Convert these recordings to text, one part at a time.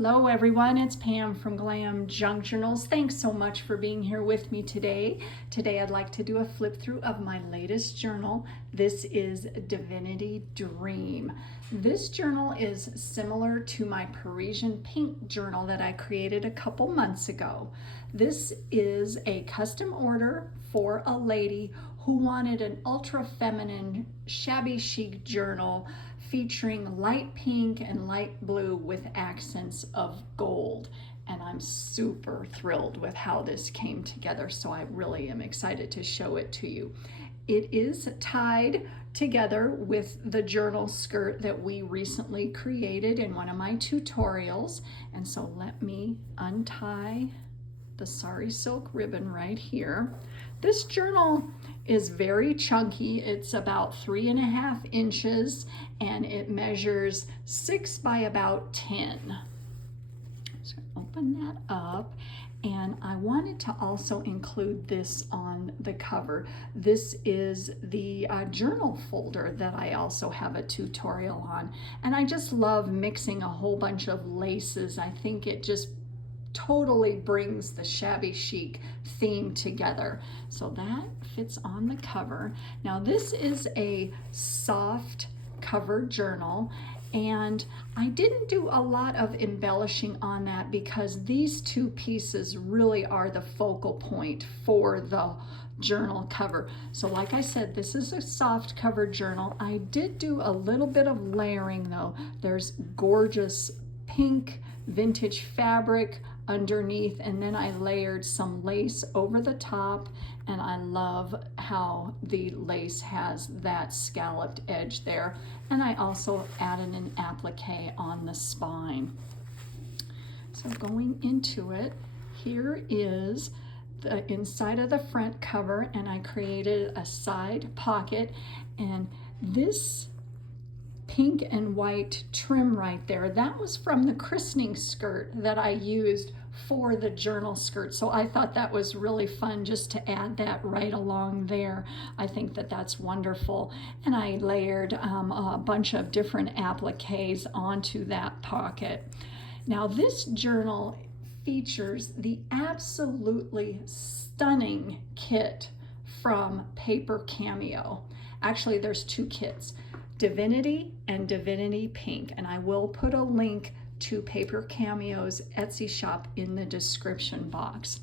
Hello everyone, it's Pam from GlamJunkJournals. Thanks so much for being here with me today. Today I'd like to do a flip through of my latest journal. This is Divinity Dream. This journal is similar to my Parisian pink journal that I created a couple months ago. This is a custom order for a lady who wanted an ultra feminine shabby chic journal featuring light pink and light blue with accents of gold. And I'm super thrilled with how this came together, so I really am excited to show it to you. It is tied together with the journal skirt that we recently created in one of my tutorials. And so let me untie the sari silk ribbon right here. This journal is very chunky. It's about 3.5 inches and it measures 6 by about 10. So open that up, and I wanted to also include this on the cover. This is the journal folder that I also have a tutorial on, and I just love mixing a whole bunch of laces. I think it just totally brings the shabby chic theme together. So that fits on the cover. Now this is a soft cover journal, and I didn't do a lot of embellishing on that because these two pieces really are the focal point for the journal cover. So like I said, this is a soft cover journal. I did do a little bit of layering though. There's gorgeous pink vintage fabric underneath, and then I layered some lace over the top, and I love how the lace has that scalloped edge there. And I also added an applique on the spine. So going into it, here is the inside of the front cover, and I created a side pocket, and this pink and white trim right there, that was from the christening skirt that I used for the journal skirt. So I thought that was really fun just to add that right along there. I think that that's wonderful. And I layered a bunch of different appliques onto that pocket. Now this journal features the absolutely stunning kit from Paper Cameo. Actually, there's two kits, Divinity and Divinity Pink, and I will put a link to Paper Cameo's Etsy shop in the description box.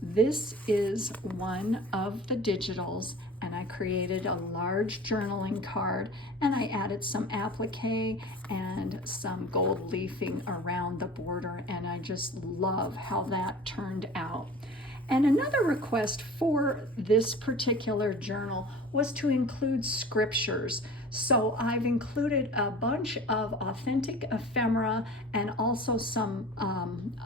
This is one of the digitals, and I created a large journaling card, and I added some applique and some gold leafing around the border, and I just love how that turned out. And another request for this particular journal was to include scriptures. So I've included a bunch of authentic ephemera and also some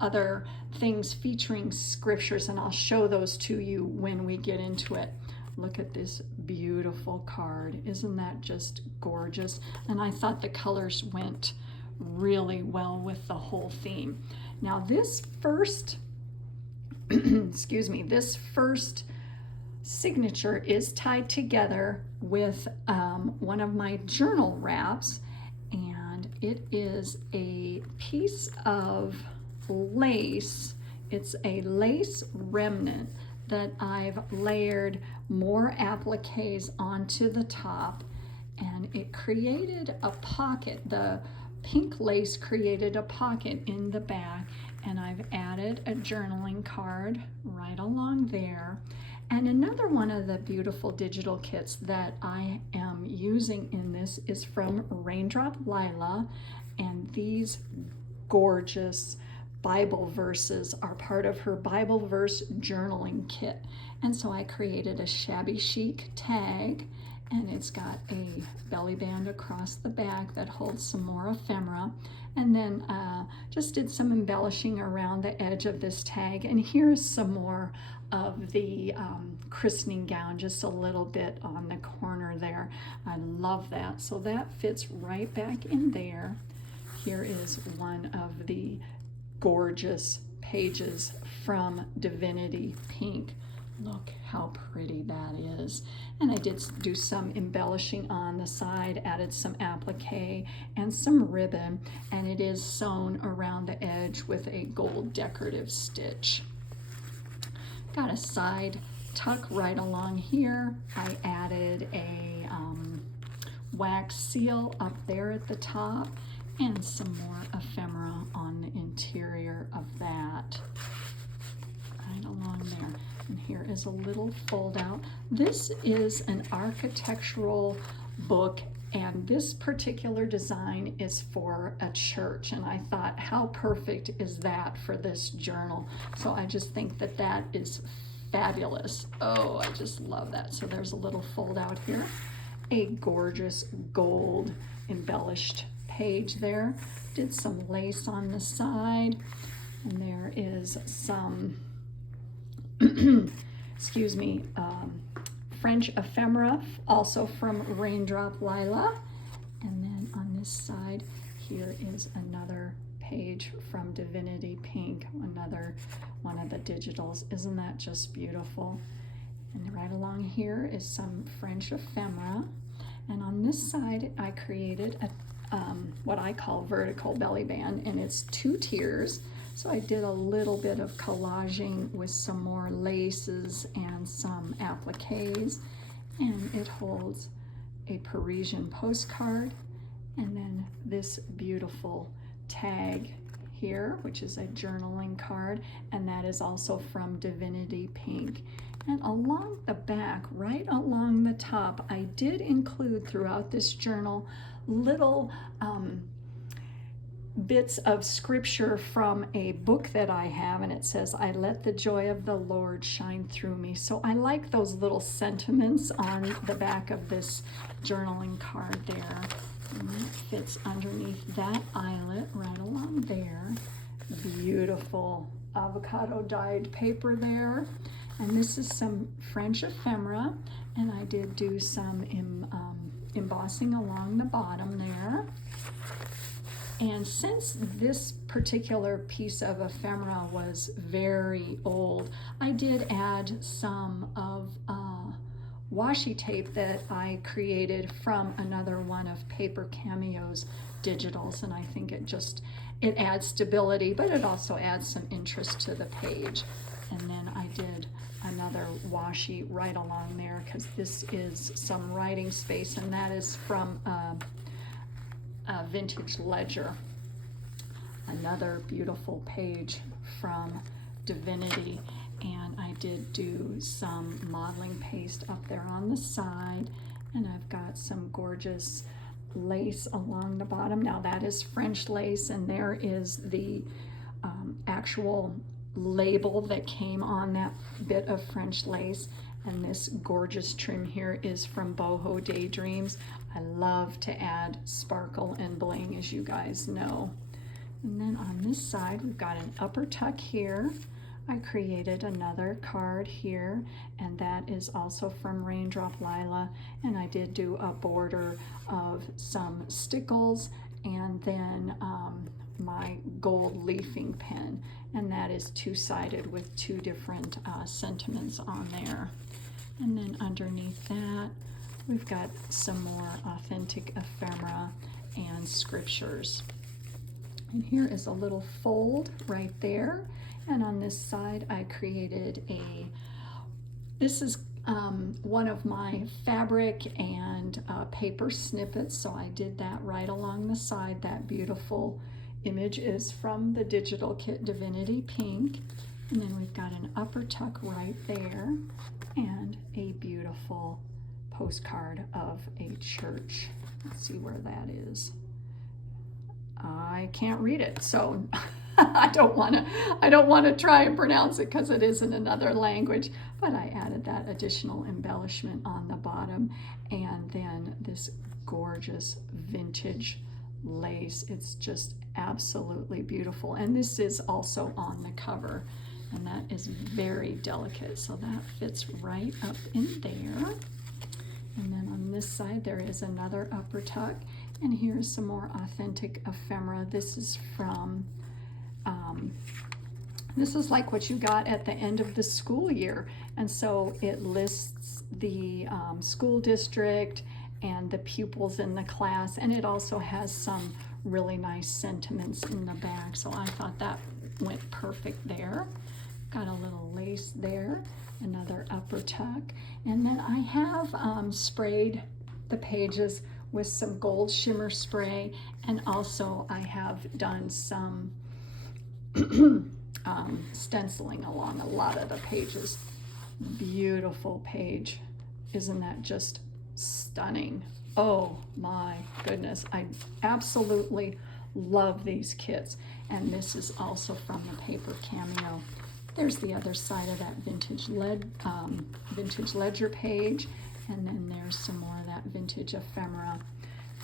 other things featuring scriptures, and I'll show those to you when we get into it. Look at this beautiful card. Isn't that just gorgeous? And I thought the colors went really well with the whole theme. Now this first excuse me, this first signature is tied together with one of my journal wraps, and it is a piece of lace. It's a lace remnant that I've layered more appliques onto the top, and it created a pocket. The pink lace created a pocket in the back, and I've added a journaling card right along there. And another one of the beautiful digital kits that I am using in this is from Raindrop Lila, and these gorgeous Bible verses are part of her Bible verse journaling kit. And so I created a shabby chic tag, and it's got a belly band across the back that holds some more ephemera, and then just did some embellishing around the edge of this tag. And here's some more of the christening gown, just a little bit on the corner there. I love that. So that fits right back in there. Here is one of the gorgeous pages from Divinity Pink. Look how pretty that is. And I did do some embellishing on the side, added some applique and some ribbon, and it is sewn around the edge with a gold decorative stitch. Got a side tuck right along here. I added a wax seal up there at the top and some more ephemera on the interior of that. Right along there. And here is a little fold out. This is an architectural book, and this particular design is for a church, and I thought, how perfect is that for this journal? So I just think that that is fabulous. Oh, I just love that. So there's a little fold out here, a gorgeous gold embellished page there. Did some lace on the side, and there is some excuse me, French ephemera, also from Raindrop Lila. And then on this side, here is another page from Divinity Pink, another one of the digitals. Isn't that just beautiful? And right along here is some French ephemera. And on this side, I created a what I call vertical belly band, and it's 2 tiers. So I did a little bit of collaging with some more laces and some appliques, and it holds a Parisian postcard, and then this beautiful tag here, which is a journaling card, and that is also from Divinity Pink. And along the back, right along the top, I did include throughout this journal little bits of scripture from a book that I have, and it says, "I let the joy of the Lord shine through me." So I like those little sentiments on the back of this journaling card there. And that fits underneath that eyelet right along there. Beautiful avocado dyed paper there. And this is some French ephemera, and I did do some embossing along the bottom there. And since this particular piece of ephemera was very old, I did add some of washi tape that I created from another one of Paper Cameo's digitals, and I think it adds stability, but it also adds some interest to the page. And then I did another washi right along there, because this is some writing space, and that is from a vintage ledger. Another beautiful page from Divinity, and I did do some modeling paste up there on the side, and I've got some gorgeous lace along the bottom. Now that is French lace, and there is the actual label that came on that bit of French lace. And this gorgeous trim here is from Boho Daydreams. I love to add sparkle and bling, as you guys know. And then on this side, we've got an upper tuck here. I created another card here, and that is also from Raindrop Lila. And I did do a border of some stickles, and then my gold leafing pen. And that is 2-sided with 2 different sentiments on there. And then underneath that, we've got some more authentic ephemera and scriptures. And here is a little fold right there. And on this side, I created this is one of my fabric and paper snippets. So I did that right along the side. That beautiful image is from the digital kit Divinity Pink. And then we've got an upper tuck right there, and a beautiful postcard of a church. Let's see where that is. I can't read it, so I don't want to try and pronounce it because it is in another language, but I added that additional embellishment on the bottom, and then this gorgeous vintage lace. It's just absolutely beautiful, and this is also on the cover, and that is very delicate, so that fits right up in there. And then on this side, there is another upper tuck, and here's some more authentic ephemera. This is from This is like what you got at the end of the school year. And so it lists the school district and the pupils in the class, and it also has some really nice sentiments in the back. So I thought that went perfect there. Got a little lace there, another upper tuck. And then I have sprayed the pages with some gold shimmer spray, and also I have done some stenciling along a lot of the pages. Beautiful page. Isn't that just stunning? Oh my goodness, I absolutely love these kits. And this is also from the paper cameo. There's the other side of that vintage ledger page, and then there's some more of that vintage ephemera.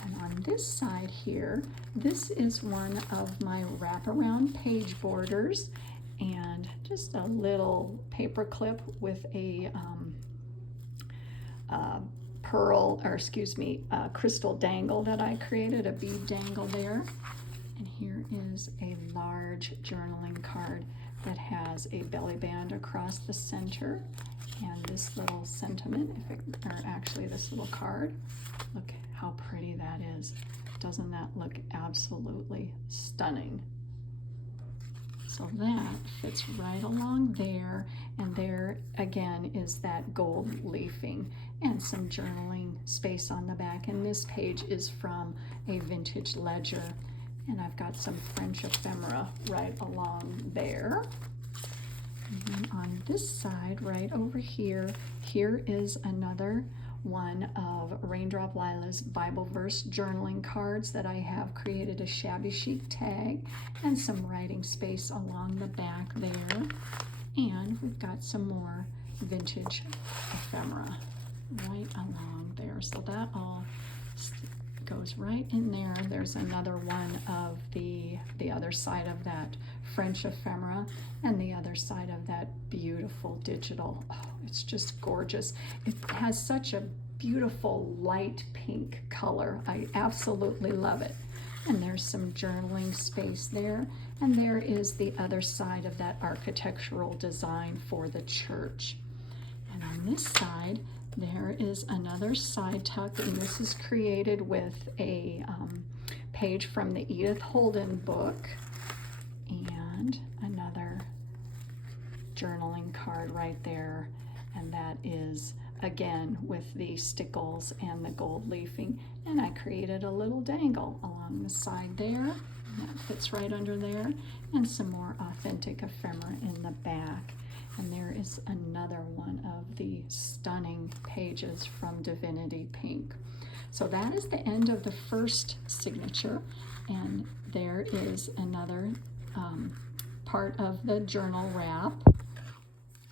And on this side here, this is one of my wraparound page borders, and just a little paper clip with a crystal dangle that I created, a bead dangle there. And here is a large journaling card that has a belly band across the center, and this little sentiment, this little card. Look how pretty that is. Doesn't that look absolutely stunning? So that fits right along there, and there again is that gold leafing and some journaling space on the back. And this page is from a vintage ledger, and I've got some French ephemera right along there. And then on this side, right over here, here is another one of Raindrop Lila's Bible verse journaling cards that I have created a Shabby Chic tag and some writing space along the back there. And we've got some more vintage ephemera right along there. So that all goes right in there. There's another one of the other side of that French ephemera, and the other side of that beautiful digital. Oh, it's just gorgeous. It has such a beautiful light pink color. I absolutely love it. And there's some journaling space there, and there is the other side of that architectural design for the church. And on this side, there is another side tuck, and this is created with a page from the Edith Holden book, and another journaling card right there, and that is again with the stickles and the gold leafing, and I created a little dangle along the side there, and that fits right under there, and some more authentic ephemera in the back. And there is another one of the stunning pages from Divinity Pink. So that is the end of the first signature, and there is another part of the journal wrap.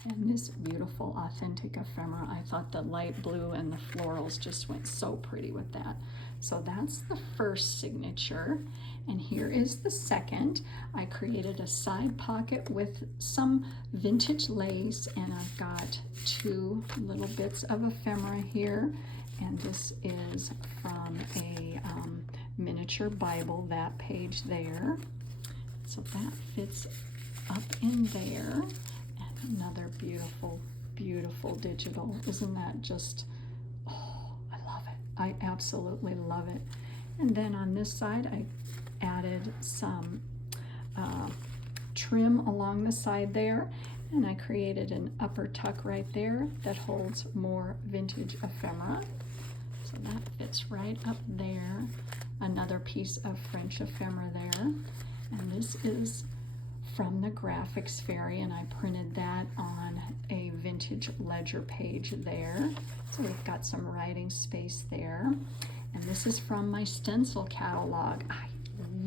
And this beautiful authentic ephemera, I thought the light blue and the florals just went so pretty with that. So that's the first signature. And here is the second. I created a side pocket with some vintage lace, and I've got two little bits of ephemera here. And this is from a miniature Bible, that page there. So that fits up in there. And another beautiful, beautiful digital. Isn't that just, oh, I love it. I absolutely love it. And then on this side, I added some trim along the side there, and I created an upper tuck right there that holds more vintage ephemera. So that fits right up there. Another piece of French ephemera there, and this is from the Graphics Fairy, and I printed that on a vintage ledger page there. So we've got some writing space there. And this is from my stencil catalog. I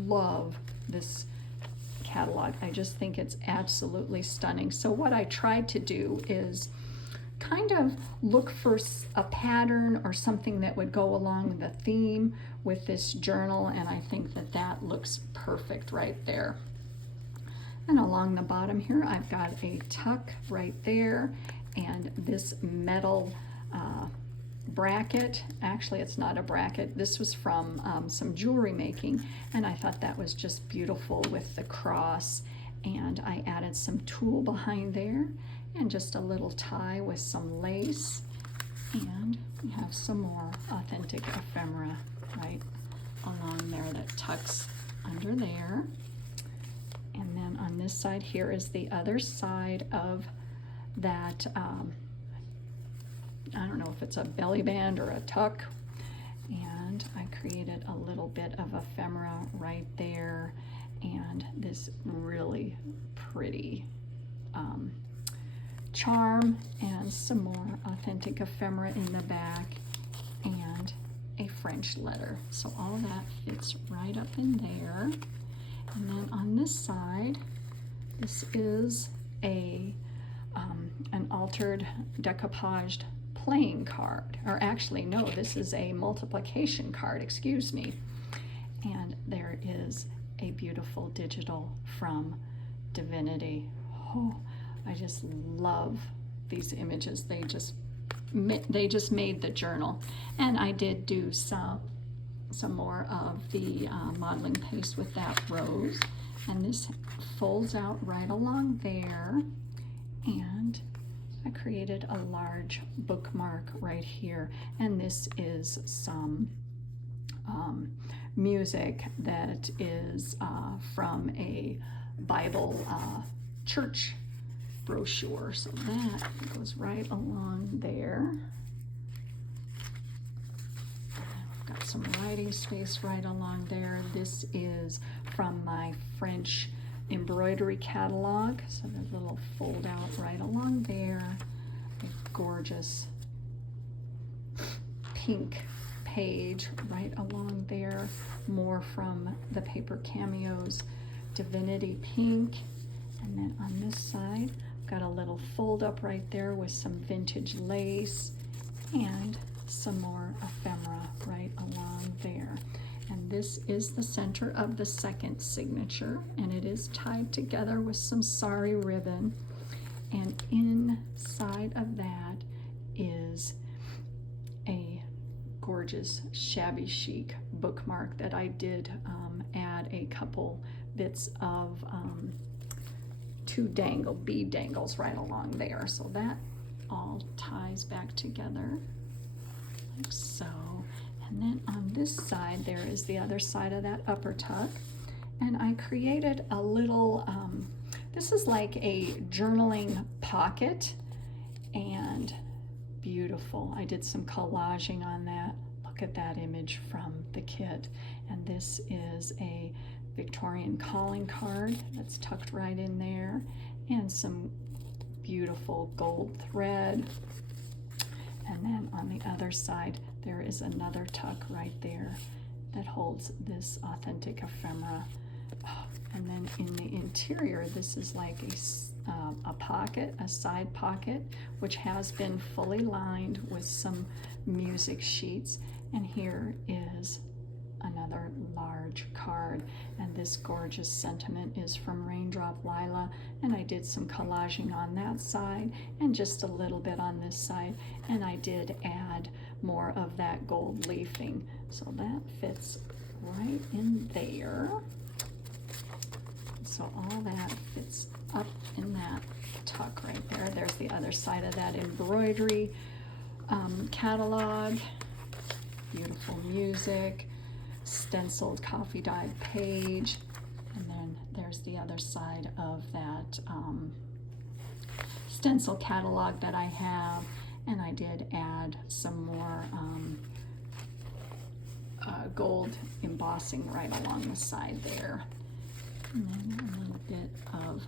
love this catalog. I just think it's absolutely stunning. So what I tried to do is kind of look for a pattern or something that would go along the theme with this journal, and I think that that looks perfect right there. And along the bottom here, I've got a tuck right there, and this metal bracket. Actually, it's not a bracket. This was from some jewelry making, and I thought that was just beautiful with the cross and I added some tulle behind there and just a little tie with some lace, and we have some more authentic ephemera right along there that tucks under there. And then on this side here is the other side of that, I don't know if it's a belly band or a tuck, and I created a little bit of ephemera right there, and this really pretty charm and some more authentic ephemera in the back and a French letter. So all that fits right up in there. And then on this side, this is an altered decoupaged playing card, or actually no, this is a multiplication card, excuse me. And there is a beautiful digital from Divinity. Oh, I just love these images. They just made the journal. And I did do some more of the modeling paste with that rose, and this folds out right along there, and I created a large bookmark right here, and this is some music that is from a Bible church brochure, so that goes right along there. Got some writing space right along there. This is from my French embroidery catalog, so there's a little fold out right along there. A gorgeous pink page right along there. More from the Paper Cameos Divinity Pink. And then on this side, got a little fold up right there with some vintage lace and some more ephemera right along there. And this is the center of the second signature, and it is tied together with some sari ribbon. And inside of that is a gorgeous Shabby Chic bookmark that I did add a couple bits of bead dangles right along there. So that all ties back together like so. And then on this side, there is the other side of that upper tuck. And I created a little, this is like a journaling pocket, and beautiful. I did some collaging on that. Look at that image from the kit. And this is a Victorian calling card that's tucked right in there, and some beautiful gold thread. And then on the other side, there is another tuck right there that holds this authentic ephemera. Oh, and then in the interior, this is like a pocket, a side pocket, which has been fully lined with some music sheets. And here is another large card, and this gorgeous sentiment is from Raindrop Lila, and I did some collaging on that side and just a little bit on this side, and I did add more of that gold leafing, so that fits right in there. So all that fits up in that tuck right there. There's the other side of that embroidery catalog. Beautiful music, stenciled coffee dyed page, and then there's the other side of that stencil catalog that I have, and I did add some more gold embossing right along the side there, and then a little bit of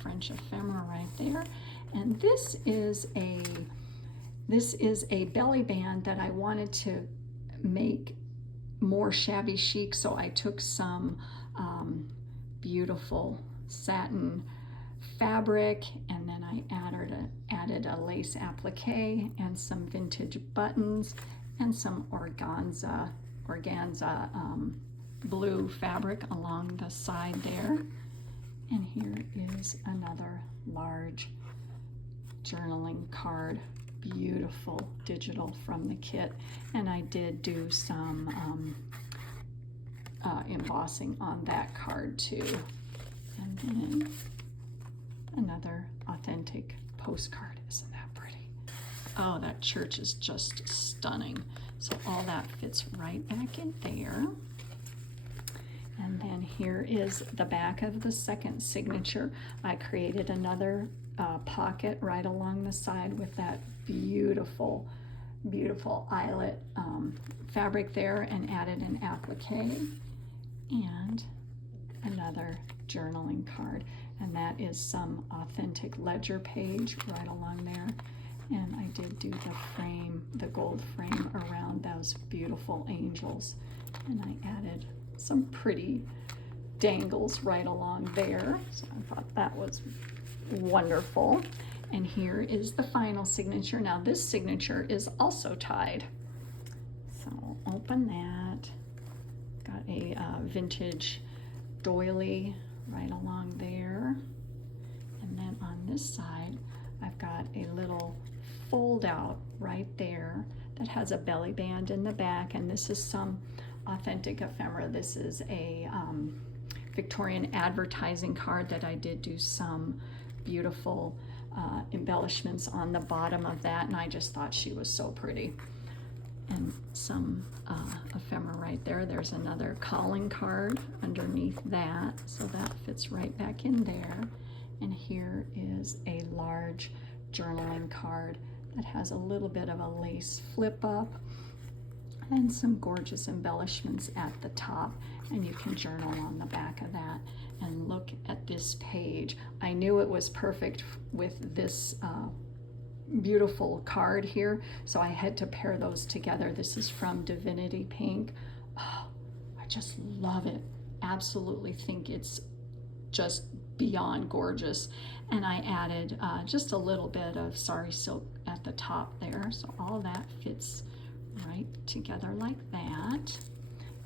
French ephemera right there. And this is a belly band that I wanted to make more shabby chic, so I took some beautiful satin fabric, and then I added a lace applique and some vintage buttons and some organza blue fabric along the side there. And here is another large journaling card, beautiful digital from the kit, and I did do some embossing on that card too. And then another authentic postcard. Isn't that pretty? Oh, that church is just stunning. So all that fits right back in there. And then here is the back of the second signature. I created another pocket right along the side with that beautiful, beautiful eyelet fabric there, and added an applique and another journaling card. And that is some authentic ledger page right along there. And I did do the frame, the gold frame around those beautiful angels. And I added some pretty dangles right along there. So I thought that was wonderful. And here is the final signature. Now this signature is also tied. So open that. Got a vintage doily right along there. And then on this side, I've got a little fold out right there that has a belly band in the back. And this is some authentic ephemera. This is a Victorian advertising card that I did do some beautiful embellishments on the bottom of that, and I just thought she was so pretty. And some ephemera right there. There's another calling card underneath that, so that fits right back in there. And here is a large journaling card that has a little bit of a lace flip up and some gorgeous embellishments at the top, and you can journal on the back of that. And look at this page. I knew it was perfect with this beautiful card here, so I had to pair those together. This is from Divinity Pink. Oh, I just love it. Absolutely think it's just beyond gorgeous. And I added just a little bit of sari silk at the top there, so all that fits right together like that.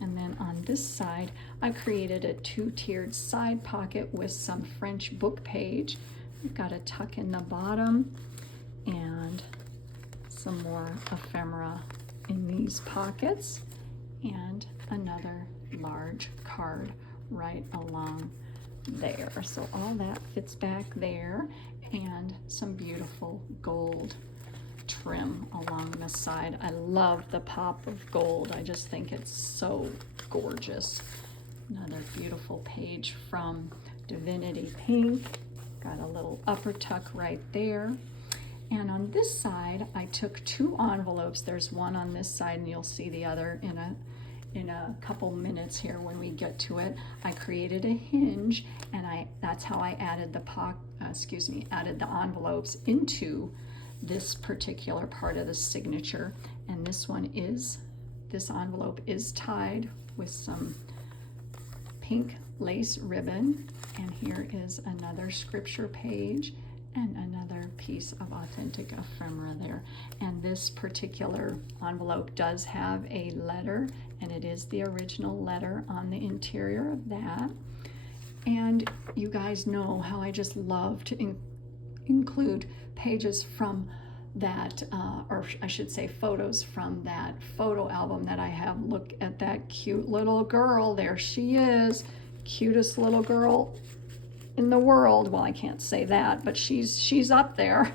And then on this side, I created a two-tiered side pocket with some French book page. We've got a tuck in the bottom and some more ephemera in these pockets, and another large card right along there. So all that fits back there, and some beautiful gold trim along the side. I love the pop of gold. I just think it's so gorgeous. Another beautiful page from Divinity Pink. Got a little upper tuck right there. And on this side, I took two envelopes. There's one on this side, and you'll see the other in a couple minutes here when we get to it. I created a hinge, and that's how I added added the envelopes into this particular part of the signature. And this envelope is tied with some pink lace ribbon, and here is another scripture page and another piece of authentic ephemera there. And this particular envelope does have a letter, and it is the original letter on the interior of that. And you guys know how I just love to include pages from that, or I should say photos from that photo album that I have. Look at that cute little girl. There she is. Cutest little girl in the world. Well, I can't say that, but she's up there.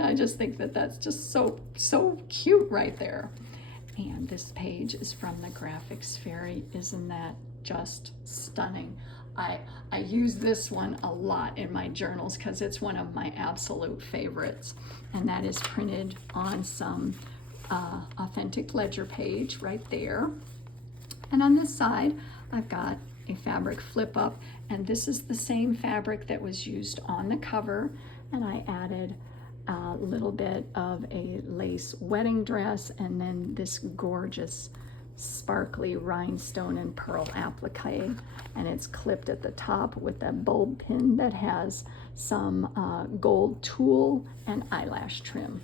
I just think that that's just so cute right there. And this page is from the Graphics Fairy. Isn't that just stunning? I use this one a lot in my journals because it's one of my absolute favorites. And that is printed on some authentic ledger page right there. And on this side, I've got a fabric flip up, and this is the same fabric that was used on the cover. And I added a little bit of a lace wedding dress, and then this gorgeous sparkly rhinestone and pearl applique, and it's clipped at the top with a bulb pin that has some gold tulle and eyelash trim.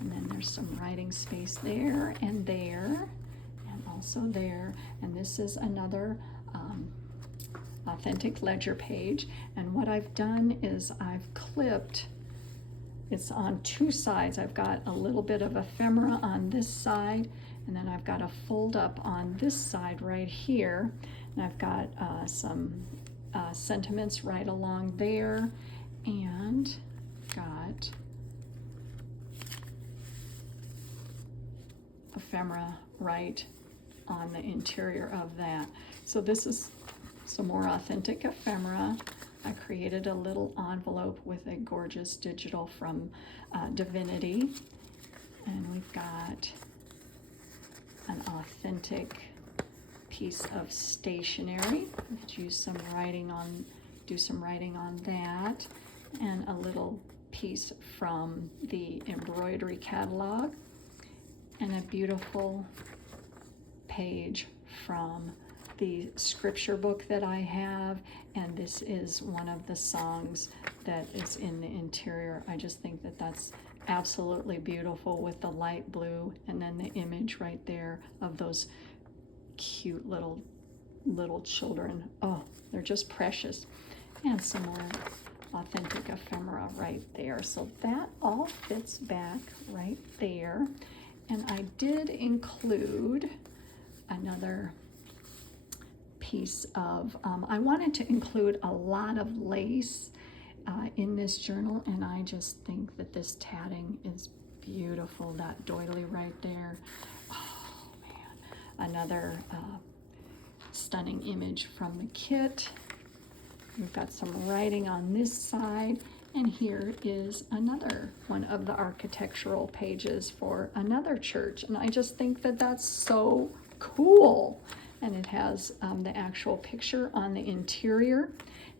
And then there's some writing space there and also there. And this is another authentic ledger page. And what I've done is I've clipped, it's on two sides. I've got a little bit of ephemera on this side, and then I've got a fold up on this side right here. And I've got some sentiments right along there, and got ephemera right on the interior of that. So this is some more authentic ephemera. I created a little envelope with a gorgeous digital from Divinity, and we've got an authentic piece of stationery. Do some writing on that, and a little piece from the embroidery catalog, and a beautiful page from the scripture book that I have, and this is one of the songs that is in the interior. I just think that that's absolutely beautiful with the light blue, and then the image right there of those cute little children. Oh, they're just precious. And some more authentic ephemera right there. So that all fits back right there. And I did include another piece of, I wanted to include a lot of lace in this journal, and I just think that this tatting is beautiful. That doily right there. Oh man, another stunning image from the kit. We've got some writing on this side, and here is another one of the architectural pages for another church, and I just think that that's so cool. And it has the actual picture on the interior,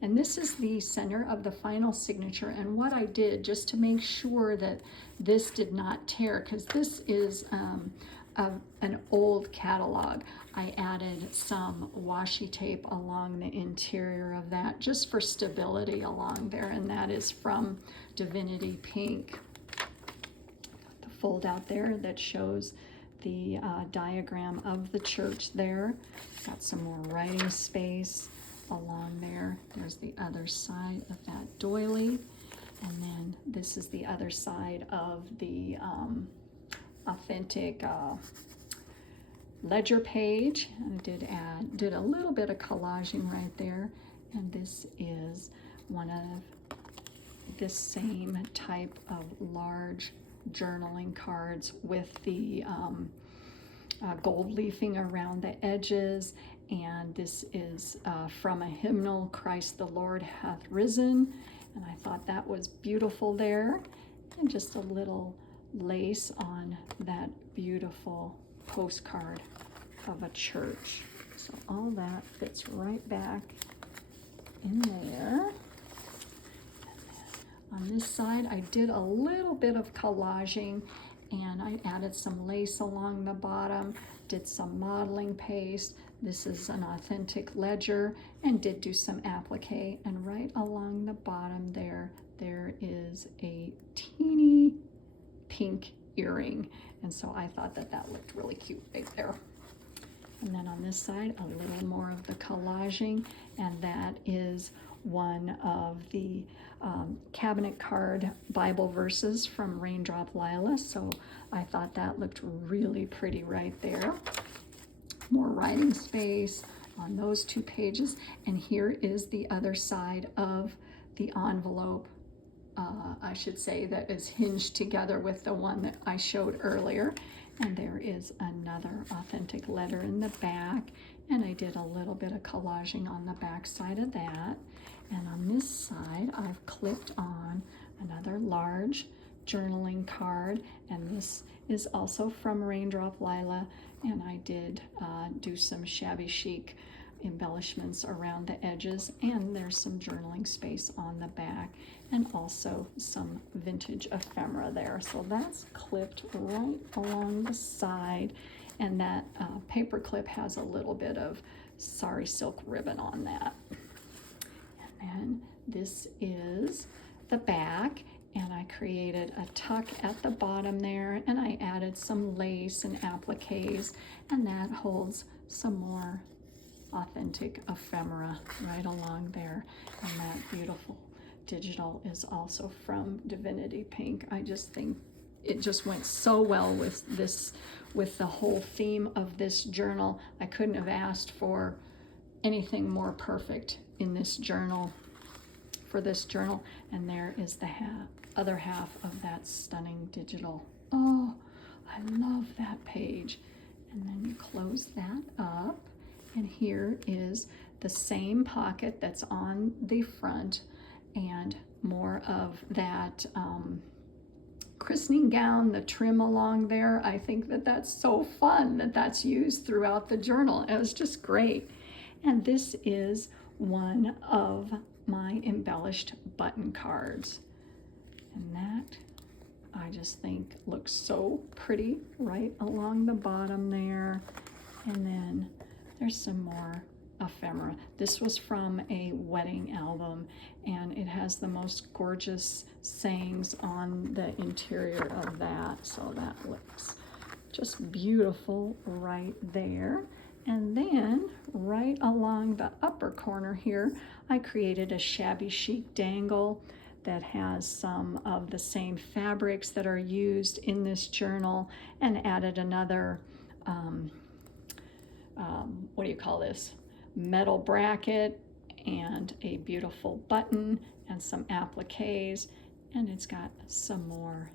and this is the center of the final signature. And what I did, just to make sure that this did not tear, because this is an old catalog, I added some washi tape along the interior of that just for stability along there, and that is from Divinity Pink. The fold out there that shows the diagram of the church there. Got some more writing space along there. There's the other side of that doily, and then this is the other side of the authentic ledger page. I did a little bit of collaging right there, and this is one of this same type of large journaling cards with the gold leafing around the edges, and this is from a hymnal, Christ the Lord hath risen, and I thought that was beautiful there, and just a little lace on that beautiful postcard of a church. So all that fits right back in there. On this side, I did a little bit of collaging, and I added some lace along the bottom, did some modeling paste. This is an authentic ledger, and did do some applique. And right along the bottom there is a teeny pink earring. And so I thought that that looked really cute right there. And then on this side, a little more of the collaging, and that is one of the cabinet card Bible verses from Raindrop Lila. So I thought that looked really pretty right there. More writing space on those two pages. And here is the other side of the envelope, I should say, that is hinged together with the one that I showed earlier. And there is another authentic letter in the back, and I did a little bit of collaging on the back side of that. And on this side, I've clipped on another large journaling card, and this is also from Raindrop Lila, and I did do some Shabby Chic embellishments around the edges, and there's some journaling space on the back, and also some vintage ephemera there. So that's clipped right along the side, and that paper clip has a little bit of sari silk ribbon on that. And then this is the back, and I created a tuck at the bottom there, and I added some lace and appliques, and that holds some more authentic ephemera right along there. And that beautiful digital is also from Divinity Pink. I just think it just went so well with this, with the whole theme of this journal. I couldn't have asked for anything more perfect. in this journal, for this journal. And there is the other half of that stunning digital. Oh, I love that page. And then you close that up, and here is the same pocket that's on the front, and more of that christening gown, the trim along there. I think that that's so fun that that's used throughout the journal. It was just great. And this is one of my embellished button cards. And that, I just think, looks so pretty right along the bottom there. And then there's some more ephemera. This was from a wedding album, and it has the most gorgeous sayings on the interior of that. So that looks just beautiful right there. And then right along the upper corner here, I created a shabby chic dangle that has some of the same fabrics that are used in this journal, and added another, what do you call this? Metal bracket, and a beautiful button and some appliques, and it's got some more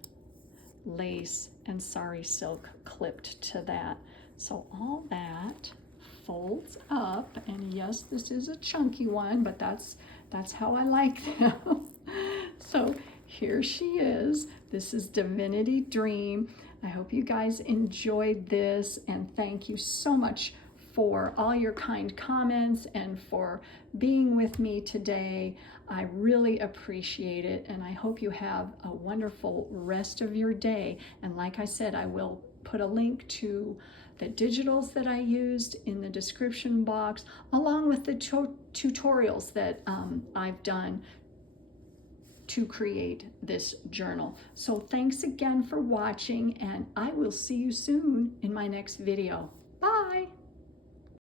lace and sari silk clipped to that. So all that folds up, and yes, this is a chunky one, but that's how I like them. So here she is. This is Divinity Dream. I hope you guys enjoyed this, and thank you so much for all your kind comments and for being with me today. I really appreciate it, and I hope you have a wonderful rest of your day. And like I said, I will put a link to the digitals that I used in the description box, along with the tutorials that I've done to create this journal. So thanks again for watching, and I will see you soon in my next video.